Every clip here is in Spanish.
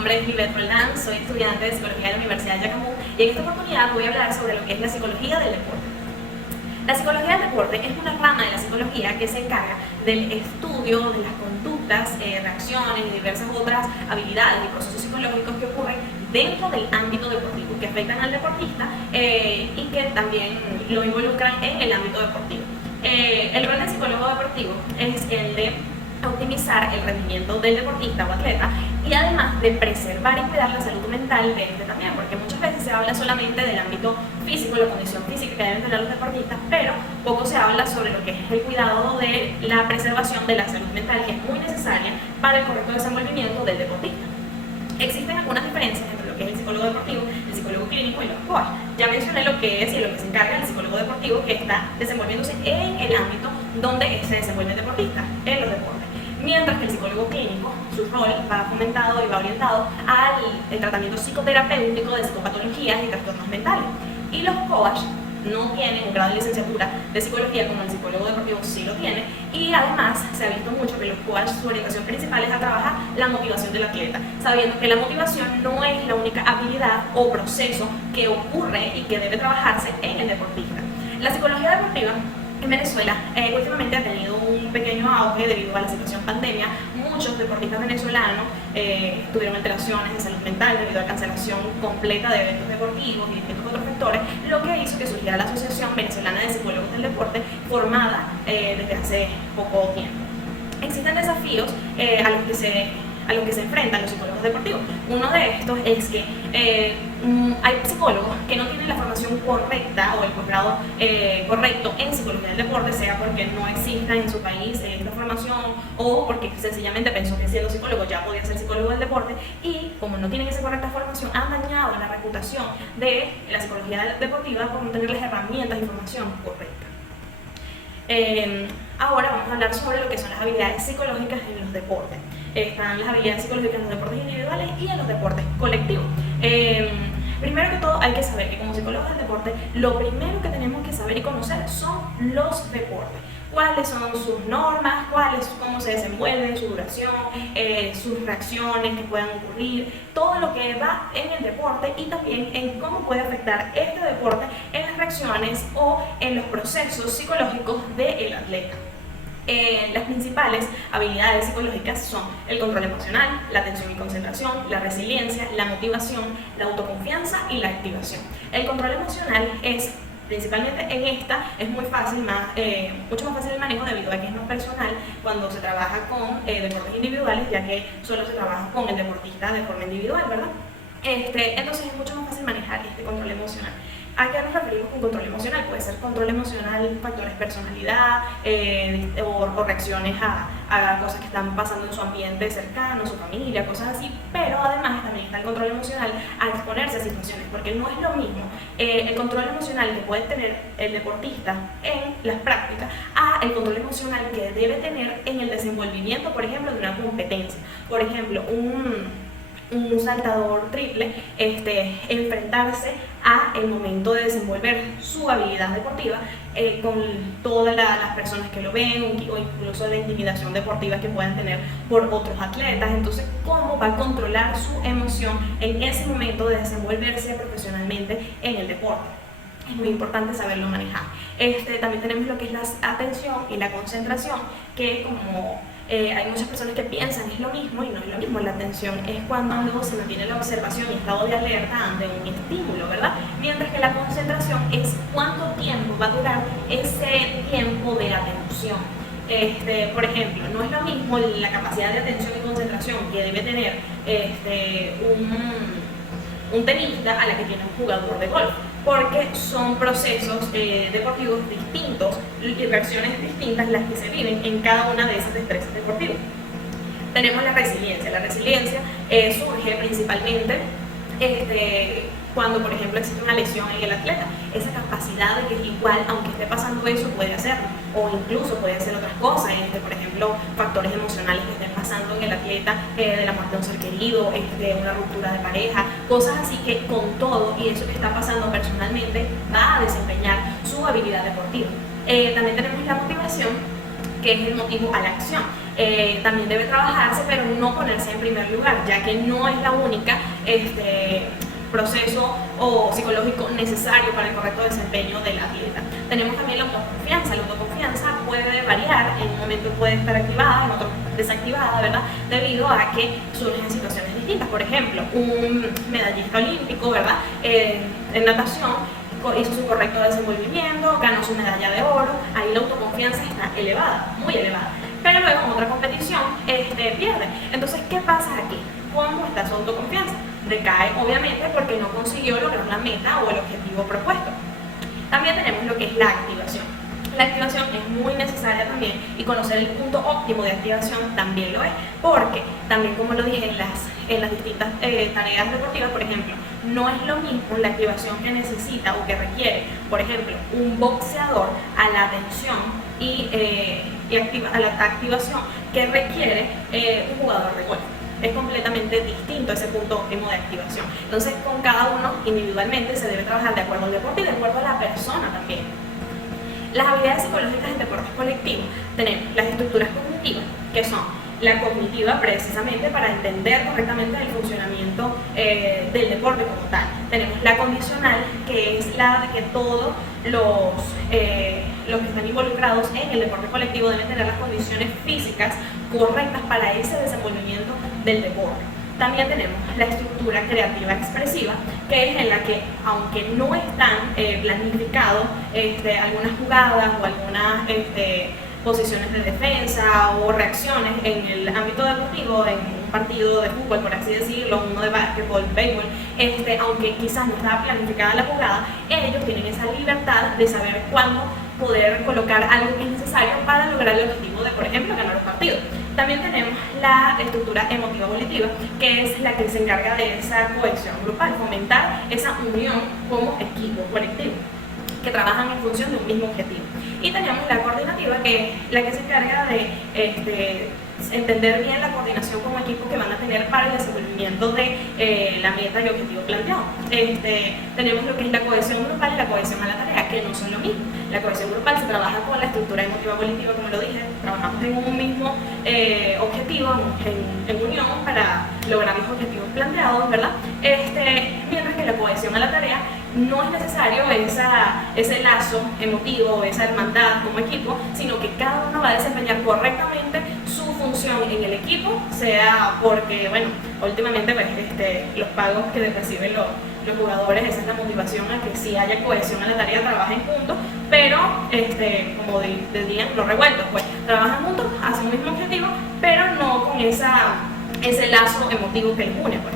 nombre es Livette Roldán, soy estudiante de Psicología de la Universidad de Yacamú y en esta oportunidad voy a hablar sobre lo que es la psicología del deporte. La psicología del deporte es una rama de la psicología que se encarga del estudio de las conductas, reacciones y diversas otras habilidades y procesos psicológicos que ocurren dentro del ámbito deportivo, que afectan al deportista y que también lo involucran en el ámbito deportivo. El rol del psicólogo deportivo es el de optimizar el rendimiento del deportista o atleta y además de preservar y cuidar la salud mental de este también, porque muchas veces se habla solamente del ámbito físico, la condición física que deben tener los deportistas, pero poco se habla sobre lo que es el cuidado de la preservación de la salud mental, que es muy necesaria para el correcto desenvolvimiento del deportista. Existen algunas diferencias entre lo que es el psicólogo deportivo, el psicólogo clínico y los coach. Ya mencioné lo que es y lo que se encarga el psicólogo deportivo, que está desenvolviéndose en el ámbito donde se desenvuelve el deportista, en los deportes. Mientras que el psicólogo clínico, su rol va fomentado y va orientado al tratamiento psicoterapéutico de psicopatologías y trastornos mentales. Y los coach no tienen un grado de licenciatura de psicología como el psicólogo deportivo sí lo tiene, y además se ha visto mucho que los coach, su orientación principal es a trabajar la motivación del atleta, sabiendo que la motivación no es la única habilidad o proceso que ocurre y que debe trabajarse en el deportista. La psicología deportiva en Venezuela últimamente ha tenido un pequeño auge debido a la situación pandemia. Muchos deportistas venezolanos tuvieron alteraciones de salud mental debido a cancelación completa de eventos deportivos y distintos otros factores, lo que hizo que surgiera la Asociación Venezolana de Psicólogos del Deporte, formada desde hace poco tiempo. Existen desafíos a los que se enfrentan los psicólogos deportivos. Uno de estos es que hay psicólogos que no tienen la formación correcta o el posgrado correcto en psicología del deporte, sea porque no exista en su país esta formación o porque sencillamente pensó que siendo psicólogo ya podía ser psicólogo del deporte, y como no tienen esa correcta formación han dañado la reputación de la psicología deportiva por no tener las herramientas y formación correcta. Ahora vamos a hablar sobre lo que son las habilidades psicológicas en los deportes. Están las habilidades psicológicas en los deportes individuales y en los deportes colectivos. Primero que todo hay que saber que como psicólogos del deporte lo primero que tenemos que saber y conocer son los deportes. Cuáles son sus normas, cómo se desenvuelven, su duración, sus reacciones que puedan ocurrir, todo lo que va en el deporte y también en cómo puede afectar este deporte en las reacciones o en los procesos psicológicos del atleta. Las principales habilidades psicológicas son el control emocional, la atención y concentración, la resiliencia, la motivación, la autoconfianza y la activación. El control emocional es principalmente en esta, es muy fácil, mucho más fácil el manejo debido a que es más personal cuando se trabaja con deportes individuales, ya que solo se trabaja con el deportista de forma individual, ¿verdad? Entonces es mucho más fácil manejar este control emocional. ¿A qué nos referimos con control emocional? Puede ser control emocional, factores personalidad o reacciones a cosas que están pasando en su ambiente cercano, su familia, cosas así, pero además también está el control emocional a exponerse a situaciones, porque no es lo mismo el control emocional que puede tener el deportista en las prácticas a el control emocional que debe tener en el desenvolvimiento, por ejemplo, de una competencia. Por ejemplo, un saltador triple, enfrentarse a el momento de desenvolver su habilidad deportiva con todas las personas que lo ven o incluso la intimidación deportiva que puedan tener por otros atletas. Entonces, ¿cómo va a controlar su emoción en ese momento de desenvolverse profesionalmente en el deporte? Es muy importante saberlo manejar. También tenemos lo que es la atención y la concentración, que como hay muchas personas que piensan es lo mismo y no es lo mismo. La atención es cuando se mantiene la observación y estado de alerta ante un estímulo, ¿verdad? Mientras que la concentración es cuánto tiempo va a durar ese tiempo de atención. Por ejemplo, no es lo mismo la capacidad de atención y concentración que debe tener un tenista a la que tiene un jugador de golf, porque son procesos deportivos distintos y reacciones distintas las que se viven en cada una de esas destrezas deportivas. Tenemos la resiliencia. La resiliencia surge principalmente cuando, por ejemplo, existe una lesión en el atleta. Esa capacidad de que igual, aunque esté pasando eso, puede hacerlo, o incluso puede hacer otras cosas, por ejemplo, factores emocionales que estén pasando en el atleta, de la muerte de un ser querido, una ruptura de pareja, cosas así que con todo y eso que está pasando personalmente va a desempeñar su habilidad deportiva. También tenemos la motivación, que es el motivo a la acción. también debe trabajarse, pero no ponerse en primer lugar, ya que no es la única proceso o psicológico necesario para el correcto desempeño de la atleta. Tenemos también la autoconfianza. La autoconfianza puede variar, en un momento puede estar activada, en otro desactivada, ¿verdad? Debido a que surgen situaciones distintas. Por ejemplo, un medallista olímpico, ¿verdad? En natación hizo su correcto desenvolvimiento, ganó su medalla de oro, ahí la autoconfianza está elevada, muy elevada. Pero luego en otra competición pierde. Entonces, ¿qué pasa aquí? ¿Cómo está su autoconfianza? Decae obviamente porque no consiguió lograr la meta o el objetivo propuesto. También tenemos lo que es la activación. La activación es muy necesaria también, y conocer el punto óptimo de activación también lo es, porque también, como lo dije, en las distintas tareas deportivas, por ejemplo, no es lo mismo la activación que necesita o que requiere, por ejemplo, un boxeador a la atención y a la activación que requiere un jugador de golf. Es completamente distinto ese punto óptimo de activación. Entonces, con cada uno individualmente se debe trabajar de acuerdo al deporte y de acuerdo a la persona también. Las habilidades psicológicas en deportes colectivos: tenemos las estructuras cognitivas, que son la cognitiva precisamente para entender correctamente el funcionamiento del deporte como tal. Tenemos la condicional, que es la de que todos los que están involucrados en el deporte colectivo deben tener las condiciones físicas correctas para ese desenvolvimiento del deporte. También tenemos la estructura creativa expresiva, que es en la que, aunque no están planificados algunas jugadas o algunas posiciones de defensa o reacciones en el ámbito deportivo, en un partido de fútbol, por así decirlo, uno de básquetbol, béisbol, aunque quizás no estaba planificada la jugada, ellos tienen esa libertad de saber cuándo poder colocar algo que es necesario para lograr el objetivo de, por ejemplo, ganar los partidos. También tenemos la estructura emotiva volitiva, que es la que se encarga de esa cohesión grupal, fomentar esa unión como equipo colectivo, que trabajan en función de un mismo objetivo. Y tenemos la coordinativa, que es la que se encarga de entender bien la coordinación como equipo que van a tener para el desenvolvimiento de la meta y objetivo planteado. Tenemos lo que es la cohesión grupal y la cohesión a la tarea, que no son lo mismo. La cohesión grupal se trabaja con la estructura emotiva volitiva, como lo dije, trabajamos en un mismo objetivo, en unión, para lograr los objetivos planteados, ¿verdad? Mientras que la cohesión a la tarea no es necesario ese lazo emotivo, esa hermandad como equipo, sino que cada uno va a desempeñar correctamente su función en el equipo, sea porque, bueno, últimamente pues, los pagos que reciben los jugadores, esa es la motivación a que sí haya cohesión en la tarea, trabajen juntos, pero como dirían los revueltos, pues trabajan juntos, hacen un mismo objetivo, pero no con ese lazo emotivo que les une, pues.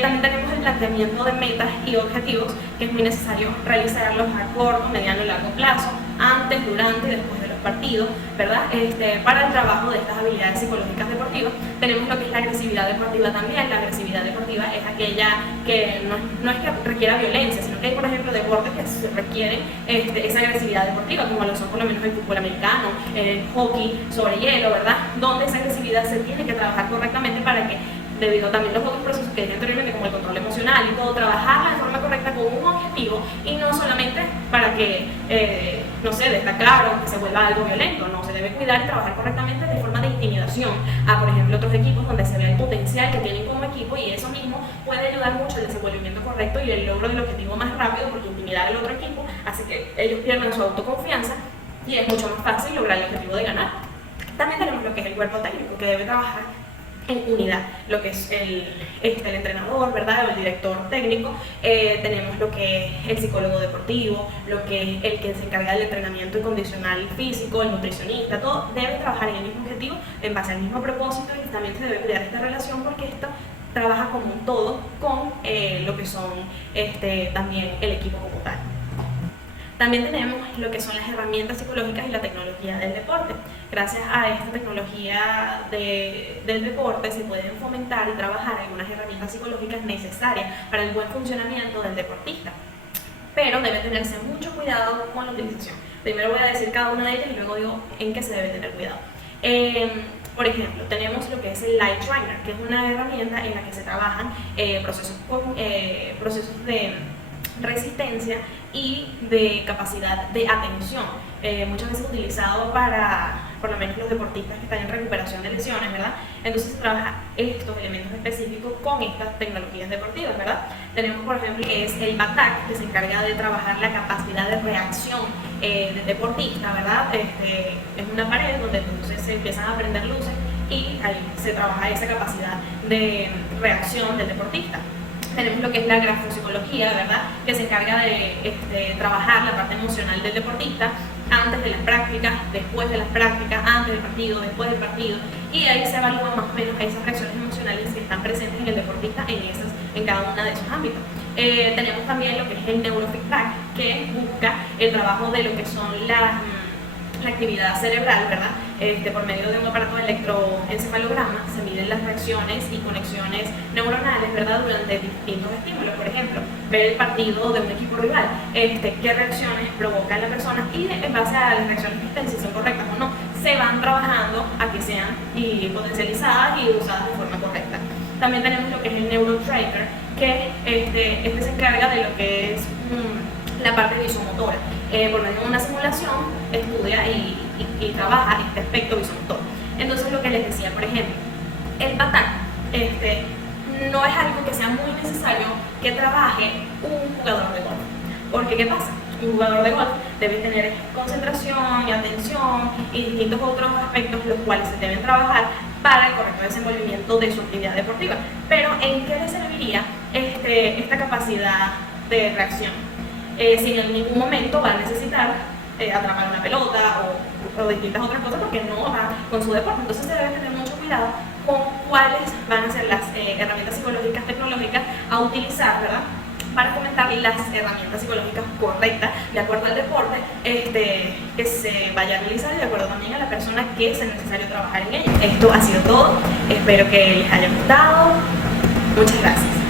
También tenemos el planteamiento de metas y objetivos, que es muy necesario realizarlos a corto, mediano y largo plazo, antes, durante y después de los partidos, ¿verdad? Para el trabajo de estas habilidades psicológicas deportivas. Tenemos lo que es la agresividad deportiva también. La agresividad deportiva es aquella que no es que requiera violencia, sino que hay, por ejemplo, deportes que requieren esa agresividad deportiva, como lo son por lo menos el fútbol americano, el hockey sobre hielo, ¿verdad? Donde esa agresividad se tiene que trabajar correctamente para que, debido también a los otros procesos que dije anteriormente, como el control emocional y todo, trabajarla de forma correcta con un objetivo y no solamente para que, no sé, destacar o que se vuelva algo violento. No, se debe cuidar y trabajar correctamente de forma de intimidación a, por ejemplo, otros equipos donde se ve el potencial que tienen como equipo, y eso mismo puede ayudar mucho al desenvolvimiento correcto y el logro del objetivo más rápido, porque intimidar al otro equipo hace que ellos pierdan su autoconfianza y es mucho más fácil lograr el objetivo de ganar. También tenemos lo que es el cuerpo técnico, que debe trabajar en unidad, lo que es el entrenador, ¿verdad? O el director técnico. Tenemos lo que es el psicólogo deportivo, lo que es el que se encarga del entrenamiento condicional físico, el nutricionista. Todo debe trabajar en el mismo objetivo, en base al mismo propósito, y también se debe cuidar esta relación, porque esto trabaja como un todo con lo que son también el equipo como tal. También tenemos lo que son las herramientas psicológicas y la tecnología del deporte. Gracias a esta tecnología del deporte se pueden fomentar y trabajar algunas herramientas psicológicas necesarias para el buen funcionamiento del deportista. Pero debe tenerse mucho cuidado con la utilización. Primero voy a decir cada una de ellas y luego digo en qué se debe tener cuidado. Por ejemplo, tenemos lo que es el Light Trainer, que es una herramienta en la que se trabajan procesos de resistencia y de capacidad de atención, muchas veces utilizado para por lo menos los deportistas que están en recuperación de lesiones, ¿verdad? Entonces se trabaja estos elementos específicos con estas tecnologías deportivas, ¿verdad? Tenemos, por ejemplo, que es el BATAC, que se encarga de trabajar la capacidad de reacción del deportista, ¿verdad? Es una pared donde entonces se empiezan a prender luces y ahí se trabaja esa capacidad de reacción del deportista. Tenemos lo que es la grafopsicología, ¿verdad? Que se encarga de trabajar la parte emocional del deportista antes de las prácticas, después de las prácticas, antes del partido, después del partido, y ahí se evalúan más o menos esas reacciones emocionales que están presentes en el deportista en cada uno de esos ámbitos. Tenemos también lo que es el neurofeedback, que busca el trabajo de lo que son la actividad cerebral, ¿verdad? Por medio de un aparato de electroencefalograma se miden las reacciones y conexiones neuronales, ¿verdad? Durante distintos estímulos. Por ejemplo, ver el partido de un equipo rival, qué reacciones provoca en la persona, y en base a las reacciones que estén, si son correctas o no, se van trabajando a que sean potencializadas y usadas de forma correcta. También tenemos lo que es el neurotracker, que se encarga de lo que es la parte visomotora. Por medio de una simulación estudia y trabaja este aspecto visomotor. Entonces, lo que les decía, por ejemplo, el BATAC no es algo que sea muy necesario que trabaje un jugador de golf. Porque, ¿qué pasa? Un jugador de golf debe tener concentración y atención y distintos otros aspectos los cuales se deben trabajar para el correcto desenvolvimiento de su actividad deportiva. Pero, ¿en qué le serviría esta capacidad de reacción? Si en ningún momento va a necesitar atrapar una pelota o distintas otras cosas, porque no va con su deporte. Entonces se debe tener mucho cuidado con cuáles van a ser las herramientas psicológicas tecnológicas a utilizar, ¿verdad? Para fomentar las herramientas psicológicas correctas de acuerdo al deporte que se vaya a realizar y de acuerdo también a la persona que sea necesario trabajar en ella. Esto ha sido todo, espero que les haya gustado. Muchas gracias.